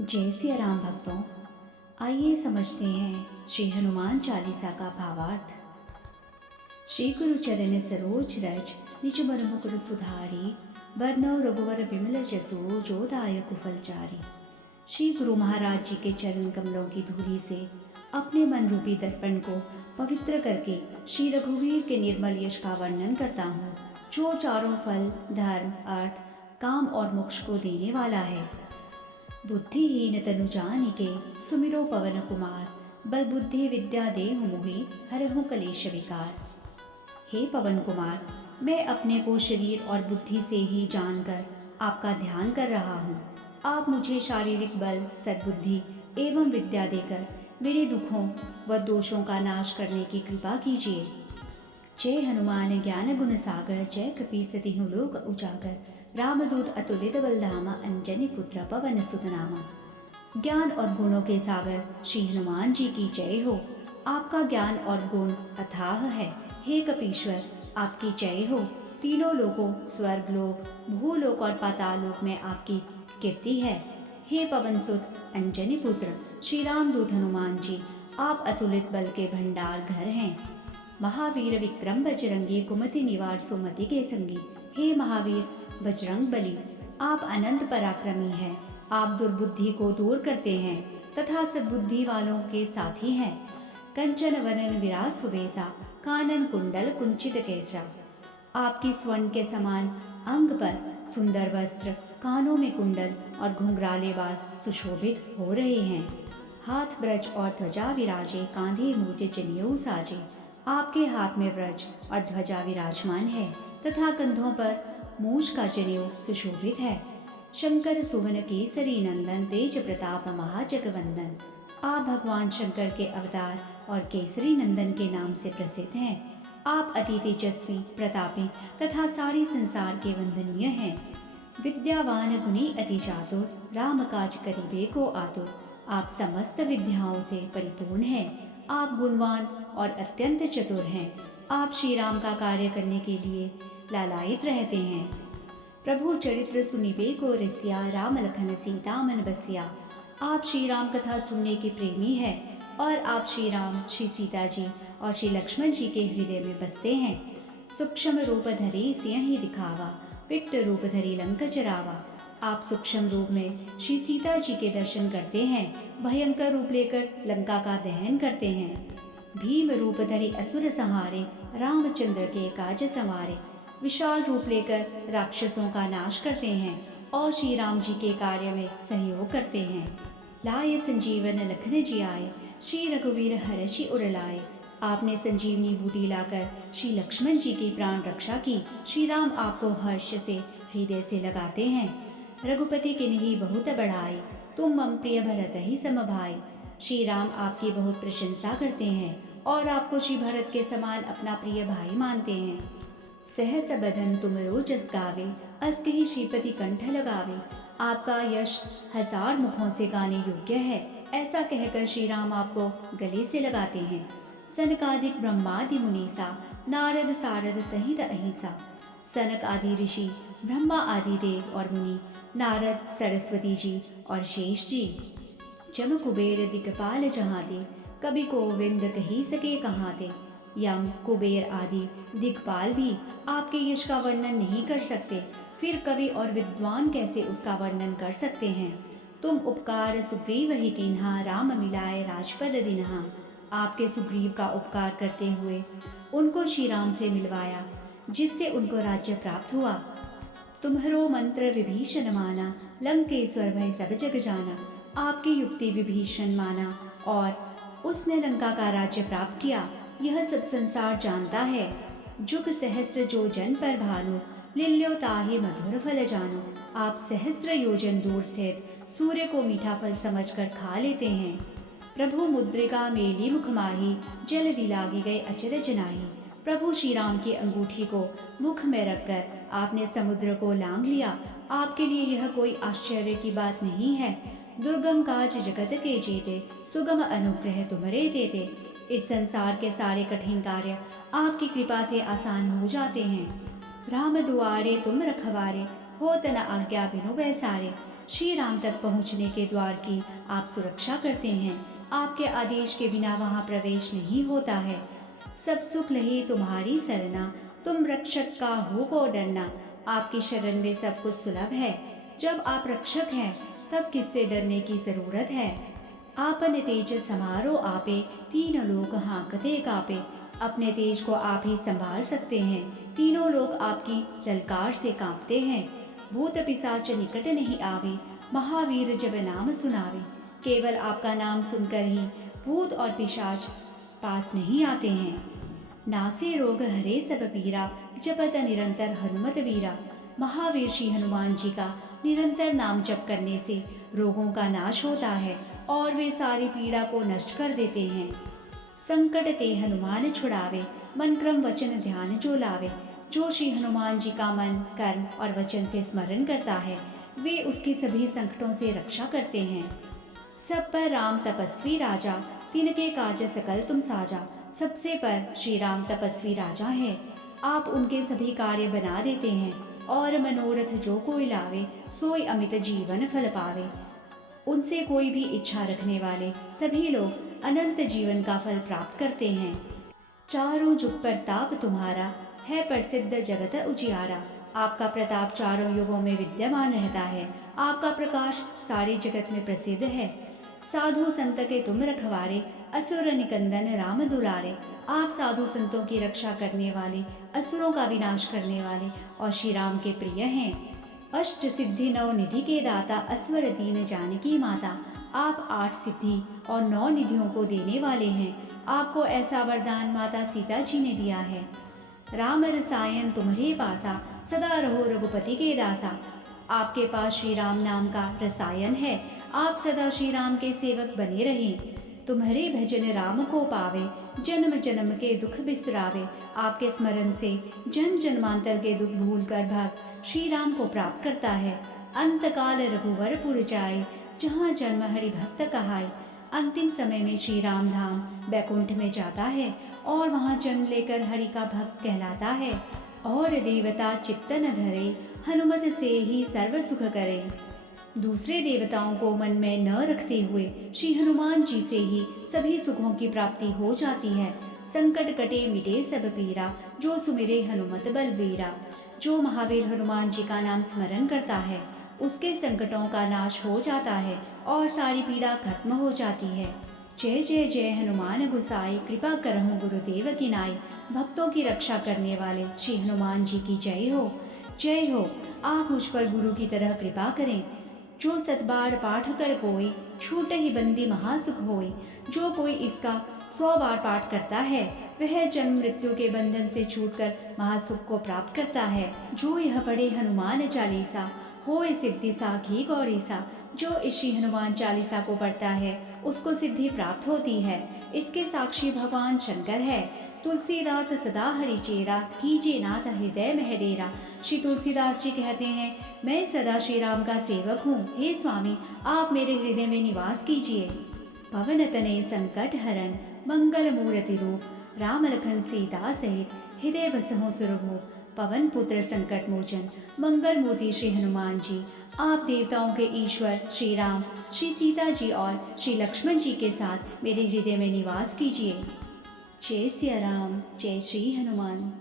जय सिया राम भक्तों। आइए समझते हैं श्री हनुमान चालीसा का भावार्थ। श्री गुरु चरण सरोज रज निज मन मुकुर सुधारी, बरनौ रघुवर बिमल जसु जो दायक फलचारी। श्री गुरु महाराज जी के चरण कमलों की धूली से अपने मन रूपी दर्पण को पवित्र करके श्री रघुवीर के निर्मल यश का वर्णन करता हूँ, जो चारों फल धर्म अर्थ काम और मोक्ष को देने वाला है। बुद्धिहीन तनु जानिके सुमिरो पवन कुमार, बल बुद्धि विद्या देहु मोहि हरहु कलेश विकार। हे पवन कुमार, मैं अपने को शरीर और बुद्धि से ही जानकर आपका ध्यान कर रहा हूँ। आप मुझे शारीरिक बल सद्बुद्धि एवं विद्या देकर मेरे दुखों व दोषों का नाश करने की कृपा कीजिए। जय हनुमान ज्ञान गुण सागर, जय कपीसति लोक उजागर, रामदूत अतुलित बलधामा, अंजनी पुत्र पवन सुत नामा। ज्ञान और गुणों के सागर श्री हनुमान जी की जय हो। आपका ज्ञान और गुण अथाह है। हे कपीश्वर, आपकी जय हो। तीनों लोकों स्वर्ग लोक भूलोक और पाताल लोक में आपकी कीर्ति है। हे पवन सुत अंजनी पुत्र श्री रामदूत हनुमान जी, आप अतुलित बल के भंडार घर हैं। महावीर विक्रम बजरंगी, कुमति निवार सुमति के संगी। हे महावीर बजरंग बली, आप अनंत पराक्रमी हैं। आप दुर्बुद्धि को दूर करते हैं तथा सद्बुद्धि वालों के साथी हैं। कंचन वनन विराज सुबेसा, कानन कुंडल कुंचित केशा। आपकी स्वर्ण के समान अंग पर सुंदर वस्त्र, कानों में कुंडल और घुंघराले बाल सुशोभित हो रहे हैं। हाथ ब्रज और ध्वजा विराजे, कांधे मूज जनेऊ साजे। आपके हाथ में ब्रज और ध्वजा विराजमान है तथा कंधों पर मूछ का जनेऊ सुशोभित है। शंकर सुवन केसरी नंदन, तेज प्रताप महाजगवंदन। आप भगवान शंकर के अवतार और केसरी नंदन के नाम से प्रसिद्ध हैं। आप अति तेजस्वी प्रतापी तथा सारे संसार के वंदनीय हैं। विद्यावान गुणी अति चातुर, राम काज करिबे को आतुर। आप समस्त विद्याओं से परिपूर्ण हैं। आप गुणवान और अत्यंत चतुर हैं। आप श्री राम का कार्य करने के लिए लालायित रहते हैं। प्रभु चरित्र सुनिबे को रसिया, राम लखन सीता मन बसिया। आप श्री राम कथा सुनने के प्रेमी हैं और आप श्री राम श्री सीता जी और श्री लक्ष्मण जी के हृदय में बसते हैं। सूक्ष्म रूप धरी सिंह दिखावा, विकट रूप धरी लंक जरावा। आप सूक्ष्म रूप में श्री सीता जी के दर्शन करते हैं, भयंकर रूप लेकर लंका का दहन करते हैं। भीम रूप धरि असुर संहारे, रामचंद्र के काज संवारे। विशाल रूप लेकर राक्षसों का नाश करते हैं और श्री राम जी के कार्य में सहयोग करते हैं। लाए संजीवन लखन जी आए, श्री रघुवीर हर्षि उर लाए। आपने संजीवनी बूटी लाकर श्री लक्ष्मण जी की प्राण रक्षा की। श्री राम आपको हर्ष से हृदय से लगाते हैं। रघुपति किन्हीं बहुत बढ़ाई, तुम मम प्रिय भरत ही सम भाई। श्री राम आपकी बहुत प्रशंसा करते हैं और आपको श्री भरत के समान अपना प्रिय भाई मानते हैं। सहस बदन तुम रोजस गावे, अस कहि श्रीपति कंठ लगावे। आपका यश हजार मुखों से गाने योग्य है, ऐसा कहकर श्री राम आपको गले से लगाते हैं। सनकादिक ब्रह्मादि मुनीसा, नारद सारद सहित अहिसा। सनक आदि ऋषि, ब्रह्मा आदि देव और मुनि, नारद सरस्वती जी और शेष जी। जम कुबेर दिक्पाल जहाँ ते, कवि गोविंद कही सके कहाँ ते। यम कुबेर आदि दिक्पाल भी आपके यश का वर्णन नहीं कर सकते, फिर कवि और विद्वान कैसे उसका वर्णन कर सकते हैं। तुम उपकार सुग्रीव ही कीन्हा, राम मिलाए राजपद दिन्हा। आपके सुग्रीव का उपकार करते हुए उनको श्री राम से मिलवाया, जिससे उनको राज्य प्राप्त हुआ। तुम्हरो मंत्र विभीषण माना, लंकेश्वर भय सब जग जाना। आपकी युक्ति विभीषण माना और उसने लंका का राज्य प्राप्त किया, यह सब संसार जानता है। जुग सहस्त्र जो जन पर भानु, लिल्यो ताहि मधुर फल जानो। आप सहस्त्र योजन दूर स्थित सूर्य को मीठा फल समझकर खा लेते हैं। प्रभु मुद्रिका मेली मुख माही, जल दिलागी गए अचरज नाही। प्रभु श्री राम की अंगूठी को मुख में रखकर आपने समुद्र को लांघ लिया। आपके लिए यह कोई आश्चर्य की बात नहीं है। दुर्गम काज जगत के जेते, सुगम अनुग्रह तुम्हारे देते। इस संसार के सारे कठिन कार्य आपकी कृपा से आसान हो जाते हैं। राम दुआरे तुम रखवारे, होत न आज्ञा बिनु बैसारे। श्री राम तक पहुंचने के द्वार की आप सुरक्षा करते हैं। आपके आदेश के बिना वहां प्रवेश नहीं होता है। सब सुख लहे तुम्हारी सरना, तुम रक्षक का हो को डरना। आपकी शरण में सब कुछ सुलभ है। जब आप रक्षक हैं तब किससे डरने की जरूरत है। आपन तेज समारो आपे, तीन लोग हाँकते कापे। अपने तेज को आप ही संभाल सकते हैं। तीनों लोग आपकी ललकार से कांपते हैं। भूत पिशाच निकट नहीं आवे, महावीर जब नाम सुनावे। केवल आपका नाम सुनकर ही भूत और पिशाच पास नहीं आते हैं। नासे रोग हरे सब पीरा, जपत निरंतर हनुमत वीरा। महावीर श्री हनुमान जी का निरंतर नाम जप करने से रोगों का नाश होता है और वे सारी पीड़ा को नष्ट कर देते हैं। संकट ते हनुमान छुड़ावे, मन क्रम वचन ध्यान जो लावे। जो श्री हनुमान जी का मन कर्म और वचन से स्मरण करता है वे उसकी सभी संकटों से रक्षा करते हैं। सब पर राम तपस्वी राजा, तिनके काज सकल तुम साजा। सबसे पर श्री राम तपस्वी राजा है। आप उनके सभी कार्य बना देते हैं और मनोरथ जो कोई लावे, सोई अमित जीवन फल पावे। उनसे कोई भी इच्छा रखने वाले सभी लोग अनंत जीवन का फल प्राप्त करते हैं। चारों जुग प्रताप तुम्हारा, है प्रसिद्ध जगत उजियारा। आपका प्रताप चारों युगों में विद्यमान रहता है। आपका प्रकाश सारे जगत में प्रसिद्ध है। साधु संत के तुम रखवारे, असुर निकंदन राम दुलारे। आप साधु संतों की रक्षा करने वाले, असुरों का विनाश करने वाले और श्री राम के प्रिय हैं। अष्ट सिद्धि नौ निधि के दाता, असवर दीन जानकी माता। आप 8 सिद्धि और 9 निधियों को देने वाले हैं। आपको ऐसा वरदान माता सीता जी ने दिया है। राम रसायन तुम्हारे पासा, सदा रहो रघुपति के दासा। आपके पास श्री राम नाम का रसायन है। आप सदा श्री राम के सेवक बने रहें। तुम्हारे भजन राम को पावे, जन्म जन्म के दुख बिसरावे। आपके स्मरण से जन्म जन्मांतर के दुख भूलकर भक्त श्री राम को प्राप्त करता है। अंतकाल रघुवरपुर जाए, जहाँ जन्म हरि भक्त कहाय। अंतिम समय में श्री राम धाम बैकुंठ में जाता है और वहाँ जन्म लेकर हरि का भक्त कहलाता है। और देवता चित्त न धरे, हनुमत से ही सर्व सुख करे। दूसरे देवताओं को मन में न रखते हुए श्री हनुमान जी से ही सभी सुखों की प्राप्ति हो जाती है। संकट कटे मिटे सब पीरा, जो सुमिरे हनुमत बलबीरा। जो महावीर हनुमान जी का नाम स्मरण करता है उसके संकटों का नाश हो जाता है और सारी पीड़ा खत्म हो जाती है। जय जय जय हनुमान गुसाई, कृपा करहु गुरुदेव की नाई। भक्तों की रक्षा करने वाले श्री हनुमान जी की जय हो, जय हो। आप मुझ पर गुरु की तरह कृपा करें। जो सतबार पाठ कर कोई, छूट ही बंदी महासुख होई। जो कोई इसका 100 बार पाठ करता है वह जन्म मृत्यु के बंधन से छूटकर महासुख को प्राप्त करता है। जो यह पढ़े हनुमान चालीसा, होय सिद्धि साखी गौरीसा। जो इस श्री हनुमान चालीसा को पढ़ता है उसको सिद्धि प्राप्त होती है। इसके साक्षी भगवान शंकर है। तुलसीदास सदा हरि चेरा, कीजे नाथ हृदय में डेरा। श्री तुलसीदास जी कहते हैं, मैं सदा श्री राम का सेवक हूँ। हे स्वामी, आप मेरे हृदय में निवास कीजिए। पवन तनय संकट हरण, मंगल मूर्ति रूप। राम लखन सीता सहित, हृदय बसहु सुरभूप। पवन पुत्र संकट मोचन, मंगल मूर्ति श्री हनुमान जी। आप देवताओं के ईश्वर श्री राम, श्री सीता जी और श्री लक्ष्मण जी के साथ मेरे हृदय में निवास कीजिए। जय सिया राम, जय श्री हनुमान।